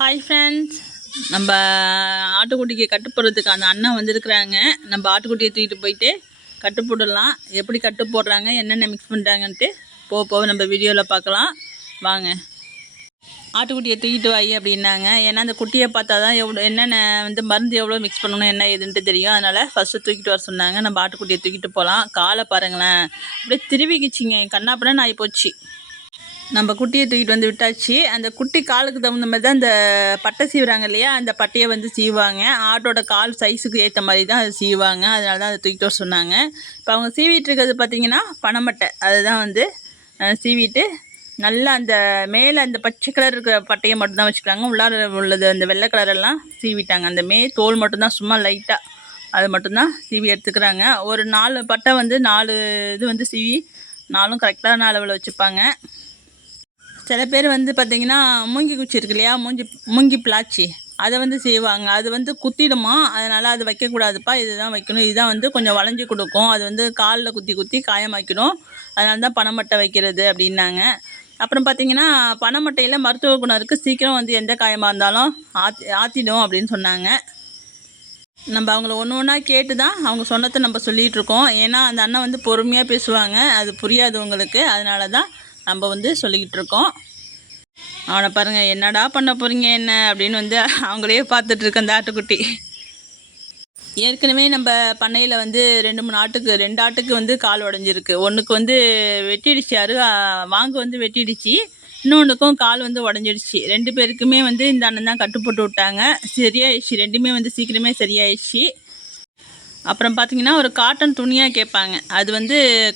Hi friends, நம்ம ஆட்டுக்குட்டிக்கு கட்டு போடுறதுக்கு அந்த அண்ணன் வந்திருக்கிறாங்க. நம்ம ஆட்டுக்குட்டியை தூக்கிட்டு போயிட்டு கட்டு போடலாம். எப்படி கட்டு போடுறாங்க, என்னென்ன மிக்ஸ் பண்ணுறாங்கன்ட்டு போக நம்ம வீடியோவில் பார்க்கலாம் வாங்க. ஆட்டுக்குட்டியை தூக்கிட்டு வாய் அப்படின்னாங்க. ஏன்னா அந்த குட்டியை பார்த்தா தான் என்னென்ன மருந்து எவ்வளோ மிக்ஸ் பண்ணணும் என்ன ஏதுன்ட்டு தெரியும். அதனால் ஃபஸ்ட்டு தூக்கிட்டு வர சொன்னாங்க. நம்ம ஆட்டுக்குட்டியை தூக்கிட்டு போகலாம். காலை பாருங்களேன், அப்படியே திருவிக்கிச்சிங்க, கண்ணாப்படம் ஆகி போச்சு. நம்ம குட்டியை தூக்கிட்டு வந்து விட்டாச்சு. அந்த குட்டி காலுக்கு தகுந்த மாதிரி தான் இந்த பட்டை சீவுறாங்க இல்லையா, அந்த பட்டையை சீவாங்க. ஆட்டோட கால் சைஸுக்கு ஏற்ற மாதிரி தான் அதை சீவாங்க. அதனால தான் அதை தூக்கிட்டு வர சொன்னாங்க. இப்போ அவங்க சீவிட்டு இருக்கிறது பார்த்திங்கன்னா பனைமட்டை. அதுதான் சீவிட்டு நல்லா அந்த மேலே அந்த பச்சை கலர் இருக்கிற பட்டையை மட்டும்தான் வச்சுக்கிறாங்க. உள்ளார உள்ளது அந்த வெள்ளை கலரெல்லாம் சீவிட்டாங்க. அந்த தோல் மட்டும்தான் சும்மா லைட்டாக அது மட்டும்தான் சீவி எடுத்துக்கிறாங்க. ஒரு 4 பட்டை 4 இது சீவி 4ம் கரெக்டான அளவில் வச்சுப்பாங்க. சில பேர் பார்த்திங்கன்னா மூங்கி குச்சி இருக்கு இல்லையா, மூங்கி பிளாச்சி, அதை செய்வாங்க. அது குத்திடுமா, அதனால் அது வைக்கக்கூடாதுப்பா, இதுதான் வைக்கணும். இதுதான் கொஞ்சம் வளைஞ்சி கொடுக்கும். அது காலில் குத்தி குத்தி காயமாக்கிடும். அதனால தான் பனைமட்டை வைக்கிறது அப்படின்னாங்க. அப்புறம் பார்த்திங்கன்னா பனைமட்டையில் மருத்துவ குணம் இருக்குது. சீக்கிரம் எந்த காயமாக இருந்தாலும் ஆற்றிடும் அப்படின்னு சொன்னாங்க. நம்ம அவங்கள ஒன்று ஒன்றா கேட்டு தான் அவங்க சொன்னதை நம்ம சொல்லிகிட்ருக்கோம். ஏன்னா அந்த அண்ணன் பொறுமையாக பேசுவாங்க, அது புரியாது உங்களுக்கு. அதனால தான் நம்ம சொல்லிக்கிட்டு இருக்கோம். அவனை பாருங்கள், என்னடா பண்ண போகிறீங்க என்ன அப்படின்னு அவங்களே பார்த்துட்ருக்க அந்த ஆட்டுக்குட்டி. ஏற்கனவே நம்ம பண்ணையில் 2 ஆட்டுக்கு கால் உடஞ்சிருக்கு. ஒன்றுக்கு வெட்டிடுச்சு, வாங்கு வெட்டிடுச்சு. இன்னொன்றுக்கும் கால் உடஞ்சிடுச்சு. 2 பேருக்குமே இந்த அண்ணன் தான் கட்டு போட்டு விட்டாங்க. சரியாயிடுச்சு, 2மே சீக்கிரமே சரியாயிடுச்சு. அப்புறம் பார்த்திங்கன்னா ஒரு காட்டன் துணியாக கேட்பாங்க. அது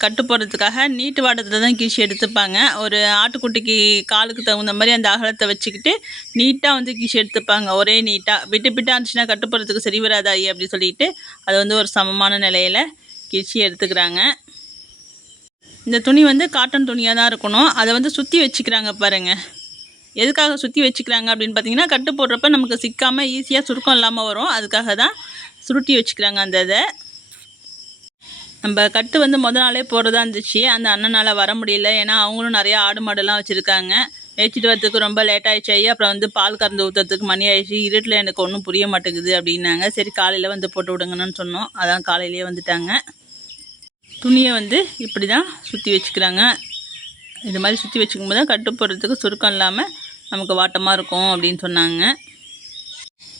கட்டு போடுறதுக்காக நீட்டு வாட்டத்தில் தான் கீசி எடுத்துப்பாங்க. ஒரு ஆட்டுக்குட்டிக்கு காலுக்கு தகுந்த மாதிரி அந்த அகலத்தை வச்சுக்கிட்டு நீட்டாக கீசி எடுத்துப்பாங்க. ஒரே நீட்டாக விட்டு இருந்துச்சுன்னா கட்டு போடுறதுக்கு சரி வராதாயி அப்படி சொல்லிட்டு அது ஒரு சமமான நிலையில் கீசி எடுத்துக்கிறாங்க. இந்த துணி காட்டன் துணியாக தான் இருக்கணும். அதை சுற்றி வச்சுக்கிறாங்க பாருங்கள். எதுக்காக சுற்றி வச்சுக்கிறாங்க அப்படின்னு பார்த்திங்கன்னா, கட்டு போடுறப்ப நமக்கு சிக்காமல் ஈஸியாக சுருக்கம் இல்லாமல் வரும். அதுக்காக தான் சுருட்டி வச்சுக்கிறாங்க. இதை நம்ம கட்டு முத நாளே போடுறதா இருந்துச்சு. அந்த அண்ணனால் வர முடியல. ஏன்னா அவங்களும் நிறையா ஆடு மாடெல்லாம் வச்சுருக்காங்க. வச்சுட்டு வரதுக்கு ரொம்ப லேட் ஆகிடுச்சு. அப்புறம் பால் கறந்து ஊற்றுறதுக்கு மணி ஆகிடுச்சு. இருட்டில் எனக்கு ஒன்றும் புரிய மாட்டேங்குது அப்படின்னாங்க. சரி காலையில் போட்டு விடுங்கன்னு சொன்னோம். அதான் காலையிலேயே வந்துட்டாங்க. துணியை இப்படி தான் சுற்றி வச்சுக்கிறாங்க. இது மாதிரி சுற்றி வச்சுக்கும் போது தான் கட்டு போடுறதுக்கு சுருக்கம் இல்லாமல் நமக்கு வாட்டமாக இருக்கும் அப்படின்னு சொன்னாங்க.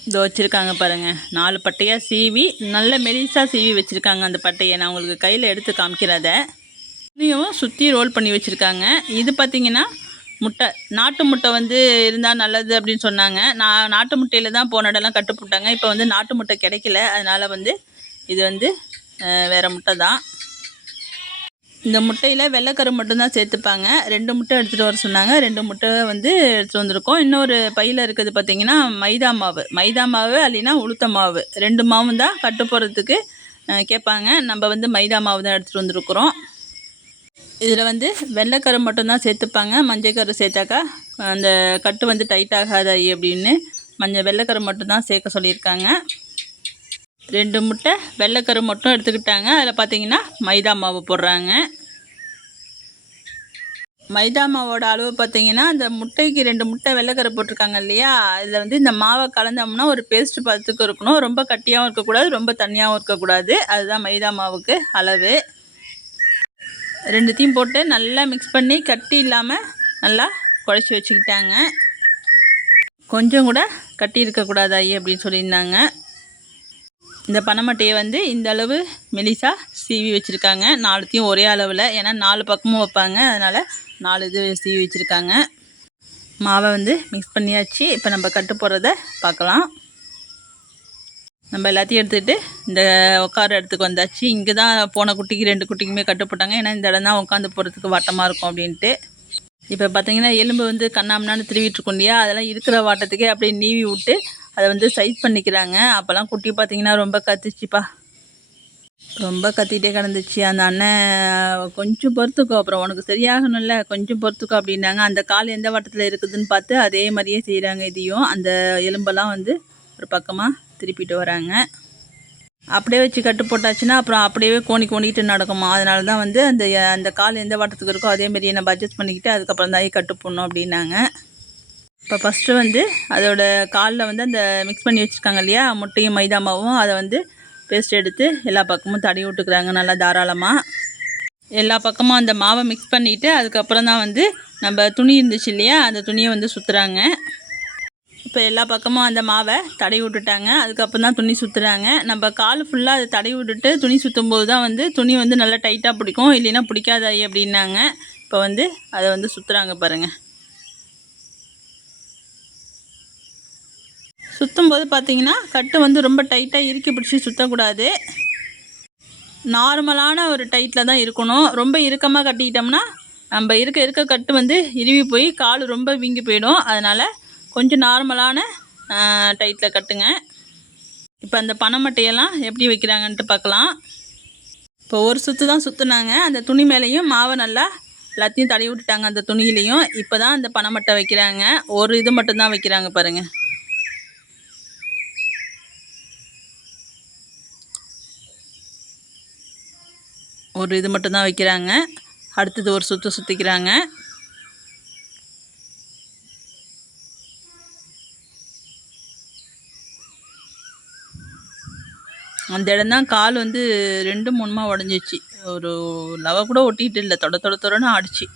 இதோ வச்சுருக்காங்க பாருங்கள், 4 பட்டையாக சீவி நல்ல மெலிசாக சீவி வச்சுருக்காங்க. அந்த பட்டையை நான் உங்களுக்கு கையில் எடுத்து காமிக்கிறத துணியும் சுற்றி ரோல் பண்ணி வச்சுருக்காங்க. இது பார்த்திங்கன்னா முட்டை, நாட்டு முட்டை இருந்தால் நல்லது அப்படின்னு சொன்னாங்க. நான் நாட்டு முட்டையில் தான் போன இடம்லாம் கட்டு போட்டாங்க. இப்போ நாட்டு முட்டை கிடைக்கல. அதனால் இது வேறு முட்டை தான். இந்த முட்டையில் வெள்ளைக்கரு மட்டும்தான் சேர்த்துப்பாங்க. 2 முட்டை எடுத்துகிட்டு வர சொன்னாங்க. 2 முட்டை எடுத்துகிட்டு வந்திருக்கோம். இன்னொரு பையில் இருக்குது பார்த்திங்கன்னா மைதா மாவு இல்லைன்னா உளுத்த மாவு, 2 மாவும் தான் கட்டு போடுறதுக்கு கேட்பாங்க. நம்ம மைதா மாவு தான் எடுத்துகிட்டு வந்திருக்கிறோம். இதில் வெள்ளைக்கரு மட்டும்தான் சேர்த்துப்பாங்க. மஞ்சள் கரு சேர்த்தாக்கா அந்த கட்டு டைட் ஆகாது அப்படின்னு வெள்ளைக்கரு மட்டும்தான் சேர்க்க சொல்லியிருக்காங்க. 2 முட்டை வெள்ளைக்கரு மட்டும் எடுத்துக்கிட்டாங்க. அதில் பார்த்திங்கன்னா மைதா மாவு போடுறாங்க. மைதா மாவோட அளவு பார்த்திங்கன்னா அந்த முட்டைக்கு 2 முட்டை வெள்ளைக்கரு போட்டிருக்காங்க இல்லையா, இதில் இந்த மாவை கலந்தோம்னா ஒரு பேஸ்ட் பதத்துக்கு இருக்கணும். ரொம்ப கட்டியாகவும் இருக்கக்கூடாது, ரொம்ப தண்ணியாகவும் இருக்கக்கூடாது. அதுதான் மைதா மாவுக்கு அளவு. 2த்தையும் போட்டு நல்லா மிக்ஸ் பண்ணி கட்டி இல்லாமல் நல்லா குழச்சி வச்சுக்கிட்டாங்க. கொஞ்சம் கூட கட்டி இருக்கக்கூடாது ஐயா அப்படின்னு சொல்லியிருந்தாங்க. இந்த பனைமட்டையை இந்த அளவு மெலிசாக சீவி வச்சுருக்காங்க. 4த்தையும் ஒரே அளவில், ஏன்னா 4 பக்கமும் வைப்பாங்க. அதனால் 4 இது சீவி வச்சுருக்காங்க. மாவை மிக்ஸ் பண்ணியாச்சு. இப்போ நம்ம கட்டு போடுறத பார்க்கலாம். நம்ம எல்லாத்தையும் எடுத்துகிட்டு இந்த உட்கார இடத்துக்கு வந்தாச்சு. இங்கே தான் போன குட்டிக்கு 2 குட்டிக்குமே கட்டு போட்டாங்க. ஏன்னா இந்த இடம் தான் உட்காந்து போடுறதுக்கு வாட்டமாக இருக்கும் அப்படின்ட்டு. இப்போ பார்த்திங்கன்னா எலும்பு கண்ணாமண்ணான்னு திருவிட்டுருக்கோம் இல்லையா, அதெல்லாம் இருக்கிற வாட்டத்துக்கே அப்படியே நீவி விட்டு அதை சைஸ் பண்ணிக்கிறாங்க. அப்போல்லாம் குட்டி பார்த்திங்கன்னா ரொம்ப கத்துச்சுப்பா, ரொம்ப கத்திகிட்டே கிடந்துச்சு. அந்த அண்ணன் கொஞ்சம் பொறுத்துக்கோ, அப்புறம் உனக்கு சரியாகணும்ல, கொஞ்சம் பொறுத்துக்கோ அப்படின்னாங்க. அந்த கால் எந்த வாட்டத்தில் இருக்குதுன்னு பார்த்து அதே மாதிரியே செய்கிறாங்க. இதையும் அந்த எலும்பெல்லாம் ஒரு பக்கமாக திருப்பிட்டு வராங்க. அப்படியே வச்சு கட்டு போட்டாச்சுன்னா அப்புறம் அப்படியே கோணிக்கிட்டு நடக்குமா. அதனால தான் அந்த கால் எந்த வாட்டத்துக்கு இருக்கோ அதே மாதிரியே நம்ம அட்ஜஸ்ட் பண்ணிக்கிட்டு அதுக்கப்புறம் தான் கட்டு போடணும் அப்படின்னாங்க. இப்போ ஃபஸ்ட்டு வந்து அதோட காலில் வந்து அந்த மிக்ஸ் பண்ணி வச்சுருக்காங்க இல்லையா, முட்டையும் மைதா மாவும், அதை வந்து பேஸ்ட் எடுத்து எல்லா பக்கமும் தடவி விட்டுக்கிறாங்க நல்லா தாராளமாக. எல்லா பக்கமும் அந்த மாவை மிக்ஸ் பண்ணிவிட்டு அதுக்கப்புறம் தான் வந்து நம்ம துணி இருந்துச்சு இல்லையா, அந்த துணியை வந்து சுற்றுறாங்க. இப்போ எல்லா பக்கமும் அந்த மாவை தடவி விட்டுட்டாங்க. அதுக்கப்புறம் தான் துணி சுற்றுறாங்க. நம்ம கால் ஃபுல்லாக அதை தடவி விட்டுட்டு துணி சுற்றும் போது தான் வந்து துணி வந்து நல்லா டைட்டாக பிடிக்கும், இல்லைன்னா பிடிக்காதாயி அப்படின்னாங்க. இப்போ வந்து அதை வந்து சுற்றுறாங்க பாருங்கள். சுற்றும் போது பார்த்திங்கன்னா கட்டு வந்து ரொம்ப டைட்டாக இறுக்கி பிடிச்சி சுற்றக்கூடாது. நார்மலான ஒரு டைட்டில் தான் இருக்கணும். ரொம்ப இறுக்கமாக கட்டிக்கிட்டோம்னா நம்ம இருக்க கட்டு வந்து இறுவி போய் கால் ரொம்ப வீங்கி போயிடும். அதனால் கொஞ்சம் நார்மலான டைட்டில் கட்டுங்க. இப்போ அந்த பனை மட்டையெல்லாம் எப்படி வைக்கிறாங்கன்ட்டு பார்க்கலாம். இப்போ ஒரு சுற்று தான் சுற்றுனாங்க. அந்த துணி மேலேயும் மாவை நல்லா எல்லாத்தையும் தடவி விட்டுட்டாங்க அந்த துணியிலையும். இப்போ தான் அந்த பனை மட்டை வைக்கிறாங்க. ஒரு இது மட்டும்தான் வைக்கிறாங்க பாருங்கள். ஒரு இது மட்டும்தான் வைக்கிறாங்க. அடுத்தது ஒரு சுற்று சுற்றிக்கிறாங்க. அந்த இடம்தான் கால் வந்து 2-3 உடஞ்சிச்சு. ஒரு லவ கூட ஒட்டிகிட்டு இல்லை, தொடன்னு ஆடிச்சு.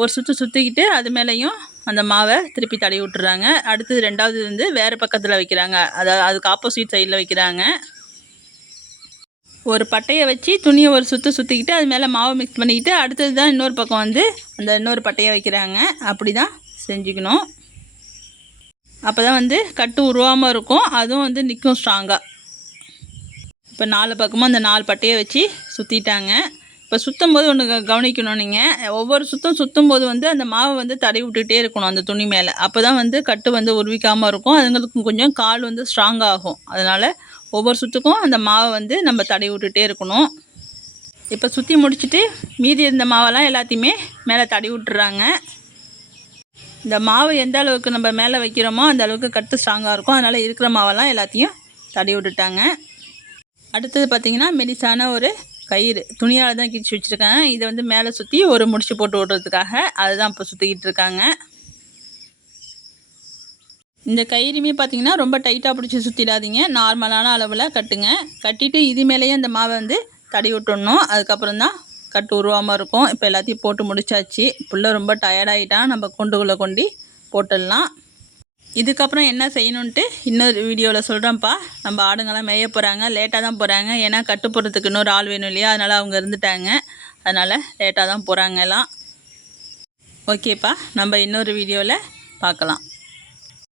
ஒரு சுற்று சுற்றிக்கிட்டு அது மேலேயும் அந்த மாவை திருப்பி தடவி விட்டுறாங்க. அடுத்தது 2வது வந்து வேறு பக்கத்தில் வைக்கிறாங்க. அதாவது அதுக்கு ஆப்போசிட் சைடில் வைக்கிறாங்க. ஒரு பட்டையை வச்சு துணியை ஒரு சுற்றிக்கிட்டு அது மேலே மாவை மிக்ஸ் பண்ணிக்கிட்டு அடுத்தது தான் இன்னொரு பக்கம் வந்து அந்த இன்னொரு பட்டையை வைக்கிறாங்க. அப்படி தான் செஞ்சுக்கணும். அப்போ தான் வந்து கட்டு உருவாமல் இருக்கும், அதுவும் வந்து நிற்கும் ஸ்ட்ராங்காக. இப்போ 4 பக்கமும் அந்த 4 பட்டையை வச்சு சுற்றிட்டாங்க. இப்போ சுற்றும் போது ஒன்று கவனிக்கணும். நீங்கள் ஒவ்வொரு சுற்றும் போது வந்து அந்த மாவை வந்து தடவி விட்டுகிட்டே இருக்கணும் அந்த துணி மேலே. அப்போ தான் வந்து கட்டு வந்து உருவிக்காமல் இருக்கும். அதுங்களுக்கு கொஞ்சம் கால் வந்து ஸ்ட்ராங் ஆகும். அதனால் ஒவ்வொரு சுற்றுக்கும் அந்த மாவை வந்து நம்ம தடவி விட்டுகிட்டே இருக்கணும். இப்போ சுற்றி முடிச்சுட்டு மீதி இருந்த மாவெல்லாம் எல்லாத்தையுமே மேலே தடவி விட்டுறாங்க. இந்த மாவு எந்த அளவுக்கு நம்ம மேலே வைக்கிறோமோ அந்த அளவுக்கு கட்டு ஸ்ட்ராங்காக இருக்கும். அதனால் இருக்கிற மாவெல்லாம் எல்லாத்தையும் தடவி விட்டுட்டாங்க. அடுத்தது பார்த்திங்கன்னா மெலிசான ஒரு கயிறு துணியால் தான் கிழிச்சு வச்சுருக்காங்க. இதை வந்து மேலே சுற்றி ஒரு முடிச்சு போட்டு விடுறதுக்காக அதுதான் இப்போ சுற்றிக்கிட்டு இருக்காங்க. இந்த கயிறுமே பார்த்திங்கன்னா ரொம்ப டைட்டாக பிடிச்சி சுற்றிடாதீங்க, நார்மலான அளவில் கட்டுங்க. கட்டிட்டு இது மேலேயே அந்த மாவை வந்து தடவி விட்டுடணும். அதுக்கப்புறம் தான் கட்டு உருவாமல் இருக்கும். இப்போ எல்லாத்தையும் போட்டு முடிச்சாச்சு. புள்ள ரொம்ப டயர்டாகிட்டான், நம்ம கொண்டுக்குள்ளே கொண்டு போட்டுடலாம். இதுக்கப்புறம் என்ன செய்யணுன்ட்டு இன்னொரு வீடியோவில் சொல்கிறேன்ப்பா. நம்ம ஆடுங்கள்லாம் மேய போகிறாங்க, லேட்டாக தான் போகிறாங்க. ஏன்னா கட்டு போடுறதுக்கு இன்னொரு ஆள் வேணும் இல்லையா, அதனால் அவங்க இருந்துட்டாங்க. அதனால் லேட்டாக தான் போகிறாங்க எல்லாம். ஓகேப்பா, நம்ம இன்னொரு வீடியோவில் பார்க்கலாம்.